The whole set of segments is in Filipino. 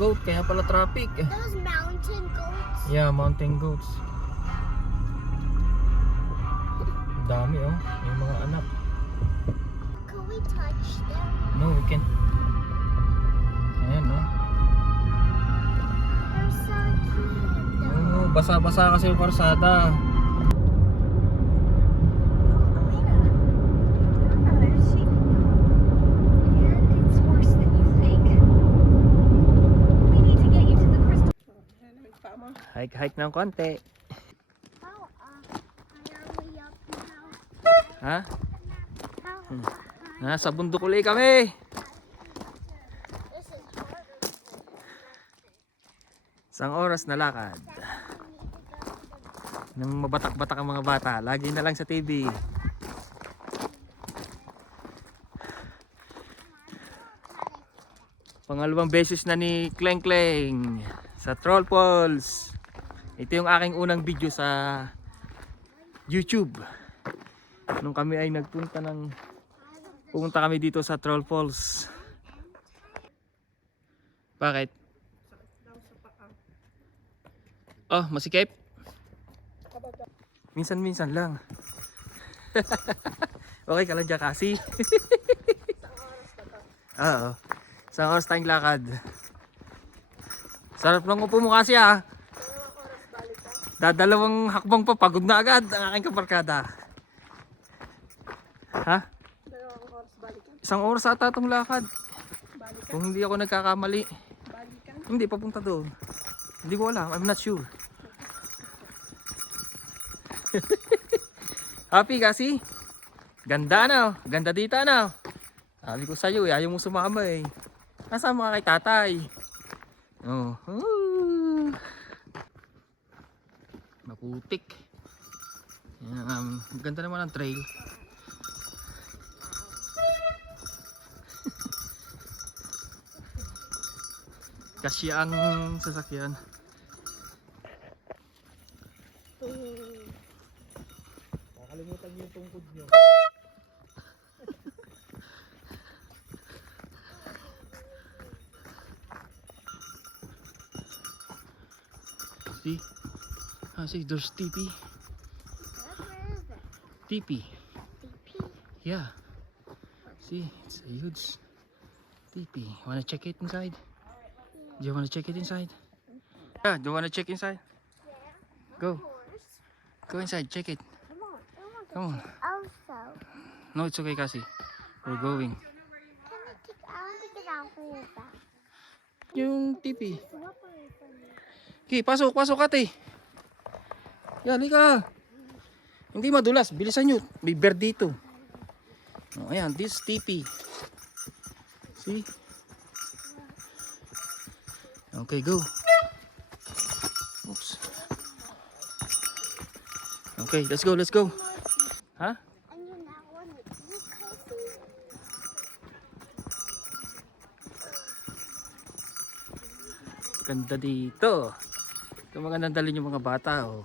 goat, kaya pala traffic. Those mountain goats. Yeah, mountain goats. Dami oh, yung mga anak. Can we touch them? No, we can't. Ayan oh. They're so cute. Oh, basa-basa kasi yung karsada. Hike ng konti. How are we up now? Ha? How Nasa bundok ulit kami. This is harder. Isang oras na lakad. Nang mabatak-batak ang mga bata, lagi na lang sa TV. Pangalawang beses na ni Kleng Kleng sa Troll Falls. Ito yung aking unang video sa YouTube. Nung kami ay pumunta kami dito sa Troll Falls. Bakit? Oh, masikip? Minsan-minsan lang. Okay ka lang dyan kasi. Oo. Isang oras tayong lakad. Sarap lang upo mo kasi ah. Dadalawang hakbang pa, pagod na agad ang aking kabarkada. Ha? Isang oras ata itong lakad. Kung hindi ako nagkakamali. Hindi, papunta doon. Hindi ko alam, I'm not sure. Happy kasi? Ganda na, ganda dito na. Sabi ko sa'yo, ayaw mo sumama eh. Nasaan mga kay tatay? Oh. Maputik. Ganda naman ang trail. Kasi ang sasakyan. Nakalimutan niyo yung tungkod niyo. See, there's TP. Where is it? TP. TP. Yeah. See, it's a huge TP. Wanna check it inside? Do you wanna check it inside? Yeah, do you wanna check inside? Go. Go inside, check it. Come on. Come on. Also, No, it's okay, Cassie. We're going. I want to get out for your back. Yung TP. Swap away from me. Okay, pasok ate. Yan, halika. Hindi madulas, bilisan nyo. May bear dito. Oh, ayan, this TP. See? Okay, go. Oops. Okay, let's go. Ha? And you now want to eat coffee? Ganda dito. Ito magandang dalhin yung mga bata, oh.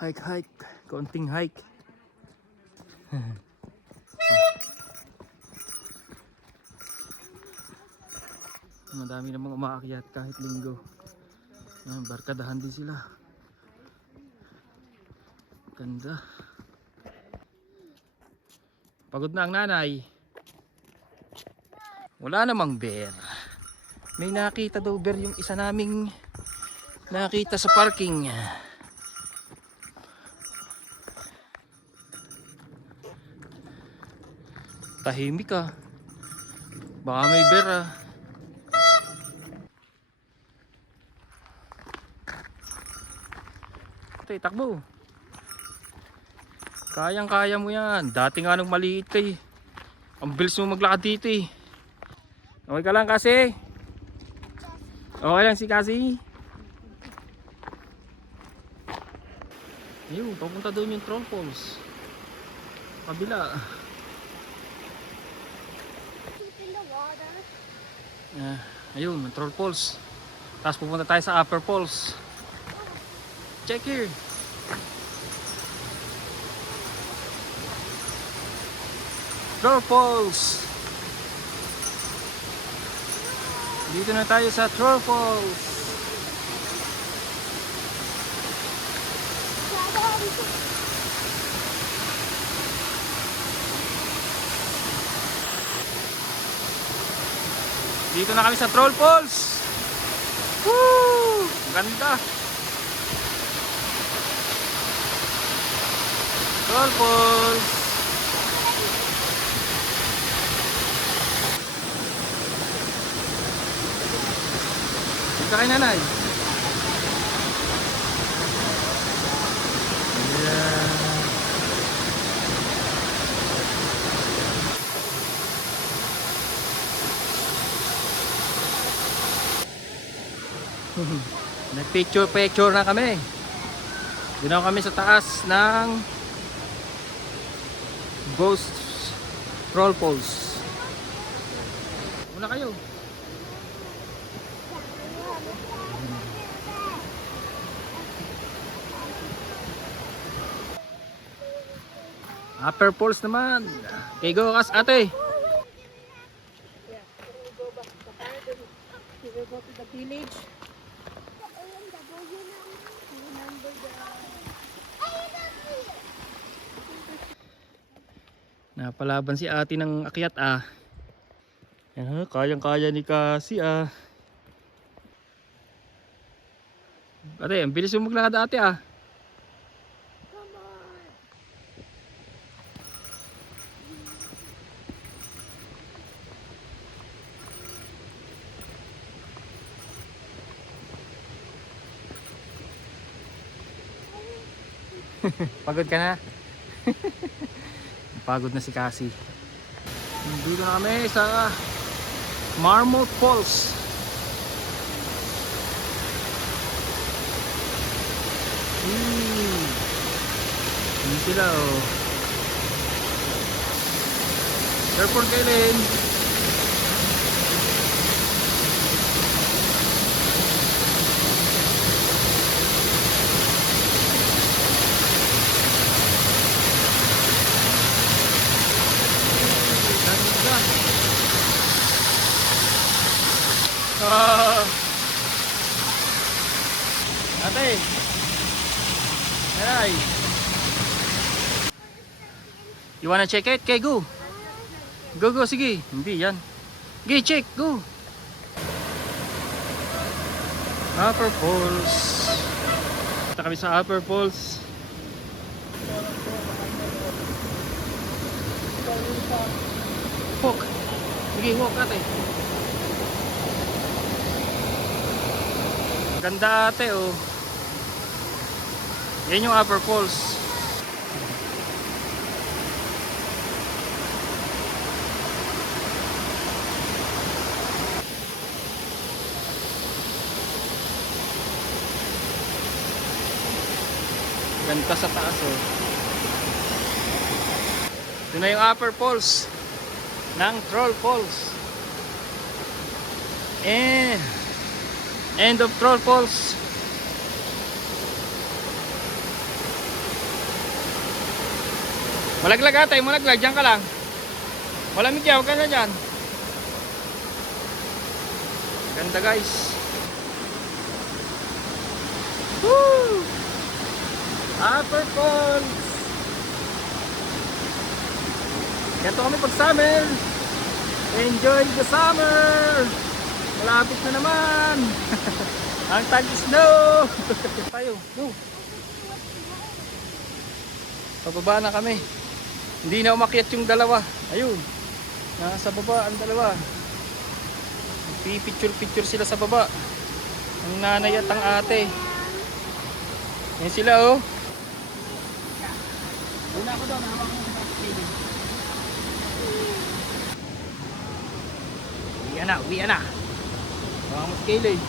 Hike. Konting hike. Madami namang umaakyat kahit linggo. Ayan, barkadahan din sila. Ganda. Pagod na ang nanay. Wala namang bear. May nakita daw bear yung isa naming nakita sa parking. Tahimik ah. Baka may bear ah. Ito, takbo. Kayang-kaya mo yan. Dati nga nung maliit ka eh. Ang bilis mo maglakad dito eh. Okay ka lang kasi? Okay lang si Cassie? Ayun, papunta doon yung Troll Falls. Kabila. Deep in the water. Ayun, yung Troll Falls. Tapos pupunta tayo sa Upper Falls. Check here. Troll Falls. Dito na tayo sa Troll Falls. Dito na kami sa Troll Falls. Woo! Ganda. Troll Falls. Dito kay nanay. Yeah. Nagpicture na kami. Doon na kami sa taas ng Ghost Troll Falls. Una kayo. Upper Falls naman. Okay, go kas ate. We will go to the village. Napalaban si ate ng akyat ah. Yan, kayang-kaya ni Cassie ah. Ate, ang bilis mo maglakad ate ah. Pagod ka na? Pagod na si Cassie. Dito na kami sa Marmot Falls. Hindi sila oh. Airport Kailin. Ate. Hey. You wanna check it? Okay, go. Go, sige. Hindi yan. Okay, check, go. Upper Falls. Punta kami sa Upper Falls. Walk. Sige, walk ate. Ganda ate oh. Yan yung Upper Falls. Ganda sa taas oh. Ito na yung Upper Falls ng Troll Falls. And end of Troll Falls. Malaglag ate, malaglag. Diyan ka lang. Malamig yan, huwag ka na dyan. Ganda guys. Woo! Upper Falls. Ganito kami pag summer. Enjoy the summer. Malapit na naman. Ang tag-snow. Tayo, go. Pababa na kami. Hindi na umakyat yung dalawa. Ayun. Nasa baba ang dalawa. Pipicture-picture sila sa baba. Ang nanay at ang ate. Yan sila oh. Una ako doon. Hawak mo sa piling. Uwi na. Hawak mo sa piling.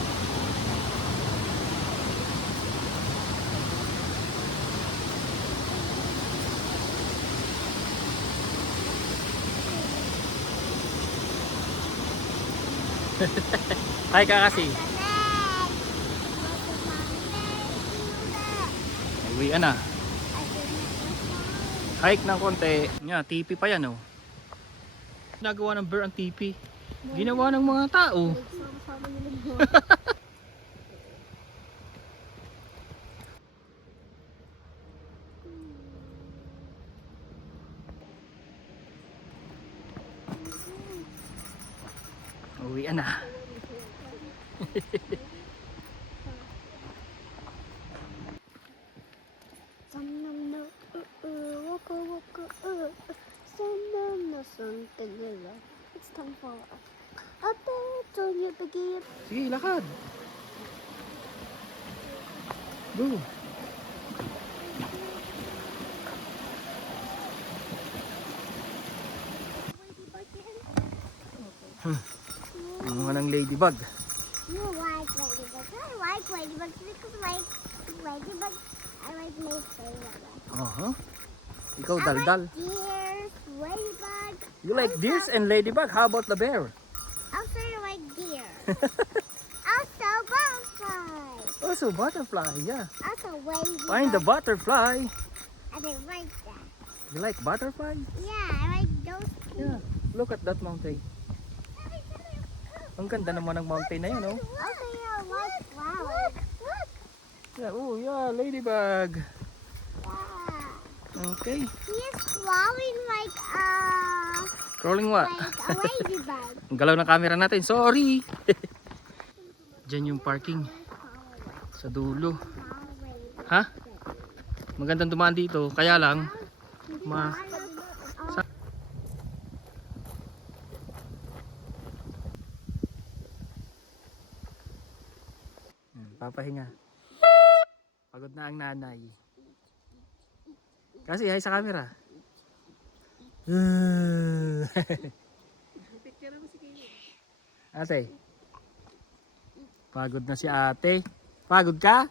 Hi ka kasi. Uwi na. Hike ng konti. Nga, tipi pa yan oh. Nagawa ng bear ang tipi. Ginawa ng mga tao. Sama-sama nila mo. Uwian na. Samnam na waka waka Samnam na santalala. It's time for a battle you begin. Sige, lakad. Go. Ang mga ng ladybug. You like ladybugs. I like ladybugs because like ladybugs. I like my favorite one. Ikaw I daldal. like deers, ladybugs. You like deers and ladybug? How about the bear? Also like deer. Also butterfly. Also butterfly, yeah. Also ladybug. Find the butterfly. I didn't like that. You like butterfly? Yeah, I like those. Yeah. Look at that mountain. Ang ganda naman ng mountain na yun, oh. Also, yeah, like flowers. Look. Yeah, oh yeah, ladybug. Yeah. Okay. He is crawling like Crawling what? a ladybug. Ang galaw ng camera natin. Sorry. Diyan yung parking sa dulo. Ha? Magandang dumaan dito. Kaya lang, papahinga. Pagod na ang nanay. Kasi hay sa camera. Ate. Pagod na si ate. Pagod ka?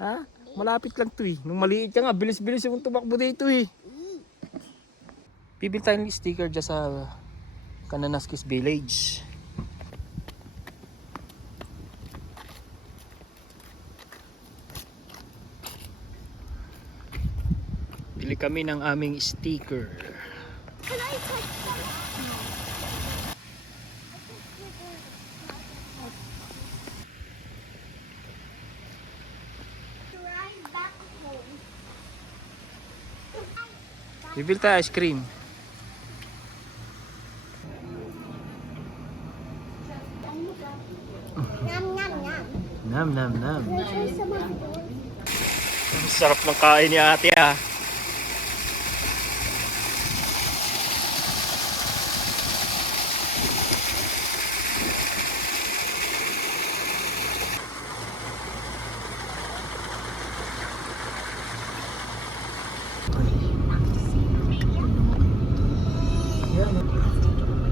Ha? Malapit lang to eh. Nung maliit ka nga, bilis-bilis yung tumakbo dito eh. Bibili tayong sticker dyan sa Kananaskis Village. Bili kami ng aming sticker. Can I touch them? Drive back home. Bibili tayo ice cream. Nom nom nom. Nam nam nam. Can I try some of yours? Ang sarap ng kain ni ate ah.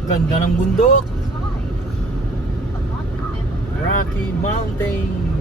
Ganda ng bundok. Rocky Mountain.